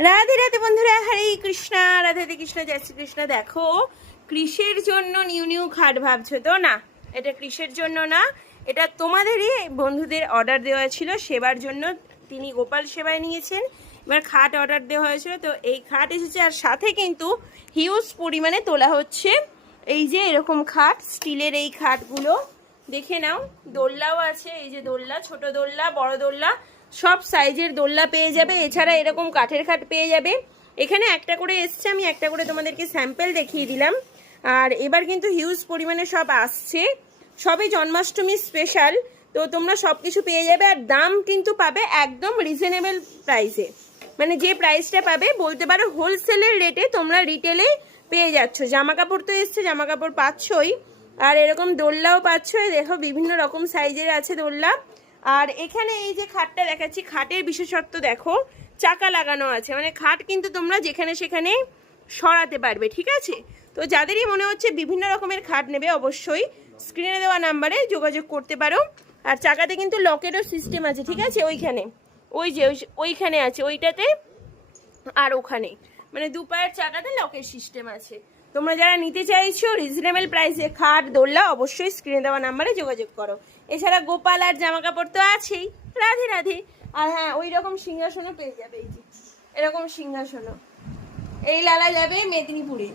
রাধে রাধে বন্ধুরা, হরে কৃষ্ণা, রাধে রাধে কৃষ্ণ, জয় শ্রীকৃষ্ণ। দেখো, কৃষের জন্য নিউ নিউ খাট ভাবছো তো? না, এটা কৃষের জন্য না, এটা তোমাদেরই বন্ধুদের অর্ডার দেওয়া ছিল সেবার জন্য। তিনি গোপাল সেবায় নিয়েছেন, এবার খাট অর্ডার দেওয়া হয়েছিল, তো এই খাট এসেছে। আর সাথে কিন্তু হিউজ পরিমাণে তোলা হচ্ছে। এই যে এরকম খাট, স্টিলের এই খাটগুলো দেখে নাও। দোল্লাও আছে, এই যে দোল্লা, ছোট দোল্লা, বড় দোল্লা, সব সাইজের দোল্লা পেয়ে যাবে। এছাড়া এরকম কাঠের খাট পেয়ে যাবে। এখানে একটা করে এসছে, আমি একটা করে তোমাদেরকে স্যাম্পল দেখিয়ে দিলাম। আর এবার কিন্তু হিউজ পরিমাণে সব আসছে, সবই জন্মাষ্টমী স্পেশাল। তো তোমরা সব কিছু পেয়ে যাবে, আর দাম কিন্তু পাবে একদম রিজনেবল প্রাইসে। মানে যে প্রাইসটা পাবে বলতে পারো হোলসেলের রেটে তোমরা রিটেলে পেয়ে যাচ্ছ। জামা কাপড় তো এসছে, জামা কাপড় পাচ্ছই, আর এরকম দোল্লাও পাচ্ছ। দেখো বিভিন্ন রকম সাইজের আছে দোল্লা। আর এখানে এই যে খাটটা দেখাচ্ছি, খাটের বিশেষত্ব দেখো, চাকা লাগানো আছে, মানে খাট কিন্তু তোমরা যেখানে সেখানে সরাতে পারবে, ঠিক আছে? তো যাদেরই মনে হচ্ছে বিভিন্ন রকমের খাট নেবে, অবশ্যই স্ক্রিনে দেওয়া নাম্বারে যোগাযোগ করতে পারো। আর চাকাতে কিন্তু লকেরও সিস্টেম আছে, ঠিক আছে? ওইখানে, ওই যে ওইখানে আছে, ওইটাতে আর ওখানে, মানে দু পায়ের চাকাতে লকের সিস্টেম আছে। তোমরা যারা নিতে চাইছো রিজনেবল প্রাইসে খাট দোল্লা, অবশ্যই স্ক্রিনে দেওয়া নাম্বারে যোগাযোগ করো। এছাড়া গোপাল আর জামা কাপড় তো আছেই, রাধে রাধে। আর হ্যাঁ, ওই রকম সিংহাসনও পেয়ে যাবে, এই যে এরকম সিংহাসনও। এই লালা যাবে মেদিনীপুরে।